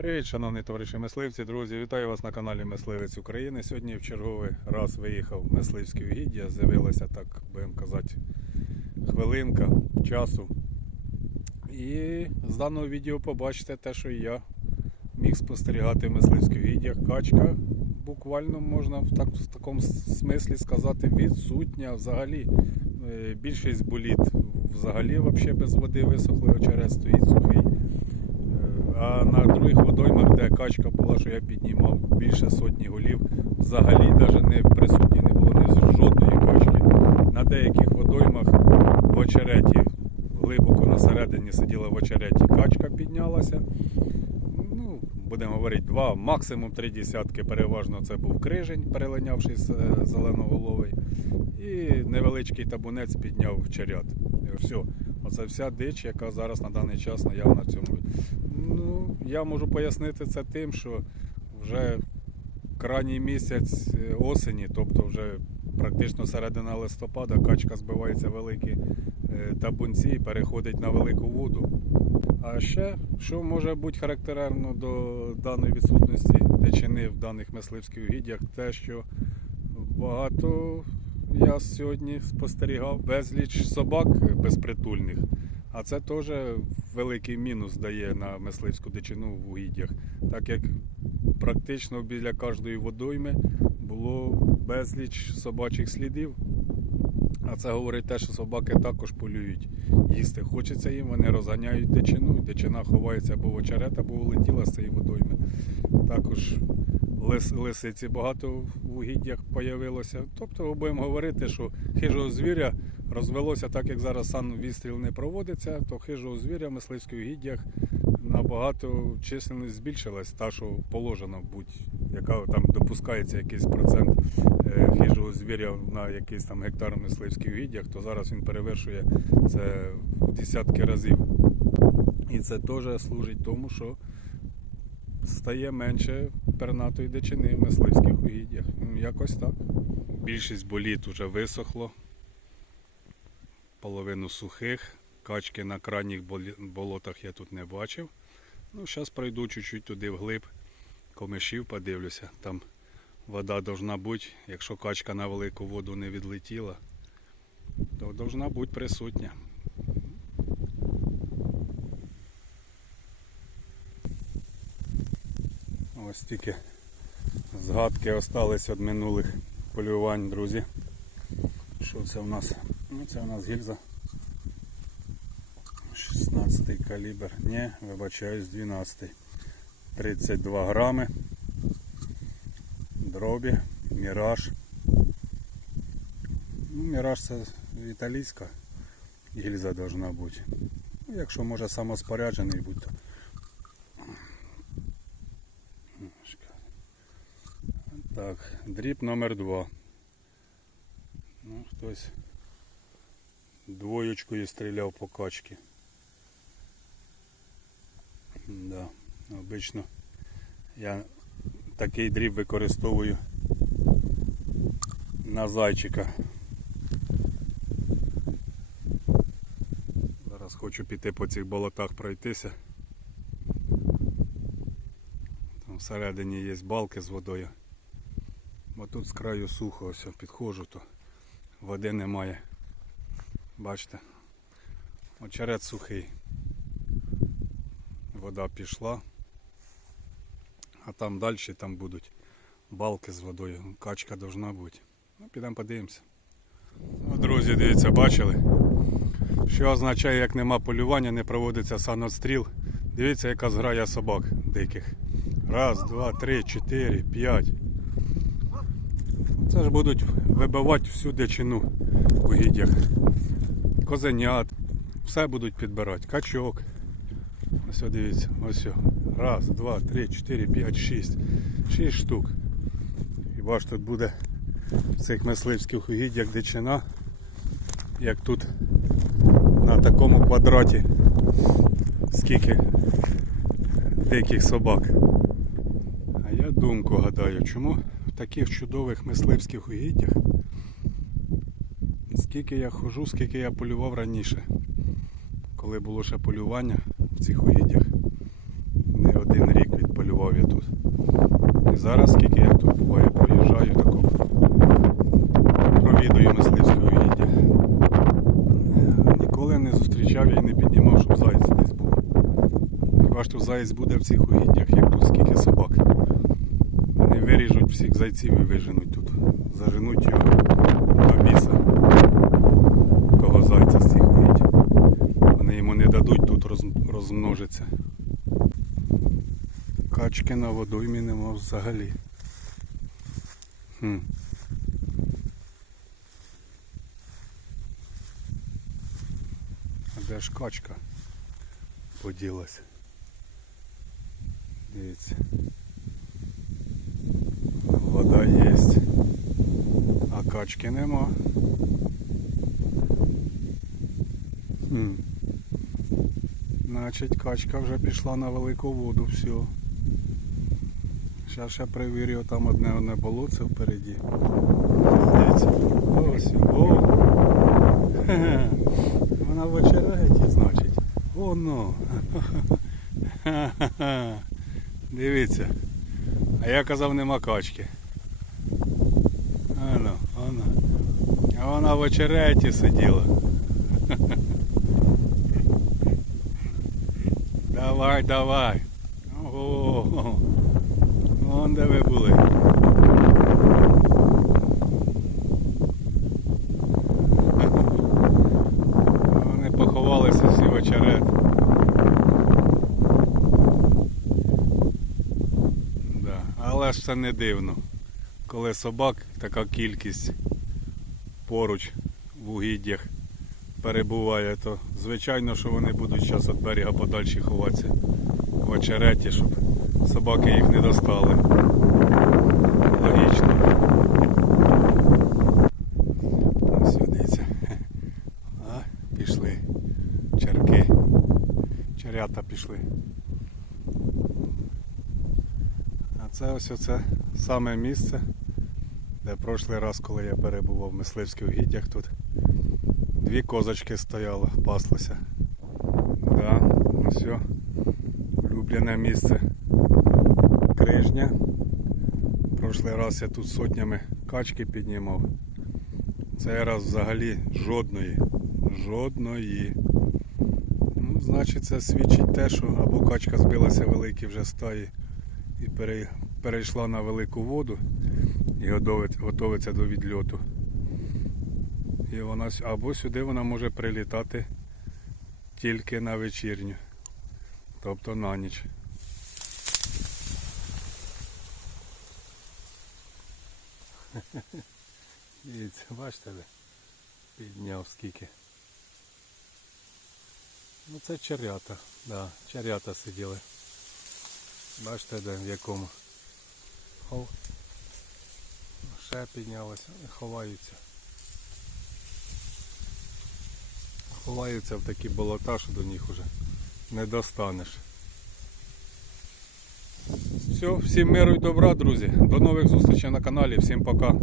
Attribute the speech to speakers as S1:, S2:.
S1: Привіт, шановні товариші мисливці, друзі! Вітаю вас на каналі Мисливець України. Сьогодні в черговий раз виїхав мисливське угіддя. З'явилася, так будемо казати, хвилинка часу. І з даного відео побачите те, що я міг спостерігати в мисливських угіддях. Качка буквально можна в, так, в такому смислі сказати відсутня взагалі. Е, Більшість боліт взагалі вообще без води висохли, очерет стоїть сухий. А на других водоймах, де качка була, що я піднімав більше сотні голів, взагалі навіть не присутні не було ні жодної качки. На деяких водоймах в очереті, глибоко на середині сиділа в очереті, качка піднялася. Ну, будемо говорити, два, максимум три десятки. Переважно це був крижень, перелинявшись е, зеленоголовий. І невеличкий табунець підняв черяд. Все. Оце вся дич, яка зараз на даний час наявна в цьому. Ну, я можу пояснити це тим, що вже крайній місяць е, осені, тобто вже практично середина листопада, качка збивається великі е, табунці і переходить на велику воду. А ще, що може бути характерно до даної відсутності дичини в даних мисливських угіддях, те, що багато я сьогодні спостерігав безліч собак безпритульних. А це теж великий мінус дає на мисливську дичину в угіддях, так як практично біля кожної водойми було безліч собачих слідів. А це говорить те, що собаки також полюють. Їсти хочеться їм, вони розганяють дичину, дичина ховається або в очерет, або улетіла з цієї водойми. Також лис, лисиці багато в угіддях появилося. Тобто будемо говорити, що хижого звіря розвелося так, як зараз сам відстріл не проводиться, то хижого звіря в мисливських угіддях набагато численність збільшилась, та, що положено будь, яка там допускається якийсь процент е, хижого звіря на якийсь там гектар мисливських угіддях, то зараз він перевершує це в десятки разів. І це теж служить тому, що стає менше пернатої дичини в мисливських угіддях. Якось так. Більшість боліт вже висохло, половину сухих. Качки на крайніх болотах я тут не бачив. Ну, зараз пройду чуть-чуть туди вглиб комишів, подивлюся. Там вода должна бути, якщо качка на велику воду не відлетіла, то должна бути присутня. Ось тільки згадки остались від минулих полювань, друзі. Що це в нас? Ну, це у нас гільза. 16 калібр. Ні, вибачаюсь, 12. 32 грами. Дробі, міраж. Ну, міраж це італійська гільза должна бути. Ну, якщо може самоспоряджений бути, то Так, дріб номер 2. Ну, хтось двоєчкою стріляв по качці. Да, обично я такий дріб використовую на зайчика. Зараз хочу піти по цих болотах пройтися. Там всередині є балки з водою. Бо тут з краю сухо, ось підходжу, то води немає. Бачите? Очерет сухий. Вода пішла. А там далі там будуть балки з водою. Качка должна бути. Ну, підемо подивимося. Ну, друзі, дивіться, бачили? Що означає, як нема полювання, не проводиться саностріл. Дивіться, яка зграя собак диких. Раз, два, три, чотири, п'ять. Це ж будуть вибивати всю дичину в угіддях. Козенят. Все будуть підбирати. Качок. Ось дивіться, ось. Раз, два, три, чотири, п'ять, шість. Шість штук. Хіба ж тут буде в цих мисливських угіддях дичина, як тут на такому квадраті скільки диких собак. А я думку гадаю, чому в таких чудових мисливських угіддях, скільки я хожу, скільки я полював раніше, коли було ще полювання в цих угіддях, не один рік відповідно. зараз, скільки я тут буває, проїжджаю тако. Провідую мисливське угіддя. Ніколи не зустрічав я і не піднімав, щоб заєць десь був. Хіба ж то заєць буде в цих угіддях, як тут скільки собак. Вони виріжуть всіх зайців і виженуть тут. Заженуть його до біса. Того зайця з цих угідь. Вони йому не дадуть тут роз- розмножиться. Качки на водоймі нема взагалі. Хм. А де ж качка поділась? Дивіться. Вода є. А качки нема. Хм. Значить, качка вже пішла на велику воду, все. Зараз ще перевірю, там одне одне болоце впереді. Дивіться. Ось, о. Вона в очереті, значить. Воно. Дивіться. А я казав нема качки. Ано, ано. А вона в очереті сиділа. Давай, давай. Ого. Вон де ви були. Вони поховалися всі в очерет. Да. Але ж це не дивно. Коли собак така кількість поруч в угіддях перебуває, то звичайно, що вони будуть зараз від берега подальше ховатися в очереті, щоб собаки їх не достали. Логічно. Ось дивіться. А, пішли. Черки. Черята пішли. А це ось оце саме місце, де прошлий раз, коли я перебував в мисливських угіддях тут. Дві козочки стояло, паслося. Да, все. Улюблене місце. Крижня. Прошлий раз я тут сотнями качки піднімав. Цей раз взагалі жодної. Жодної. Ну, значить, це свідчить те, що або качка збилася великі вже стаї і перейшла на велику воду і готовиться до відльоту. І вона або сюди вона може прилітати тільки на вечірню, тобто на ніч. Дивіться, бачите, підняв скільки. Ну це черята, да, черята сиділи. Бачите де в якому. Ще піднялося, ховаються. Ховаються в такі болота, що до них уже не достанеш. Все, всім миру і добра, друзі. До нових зустрічей на каналі. Всім пока.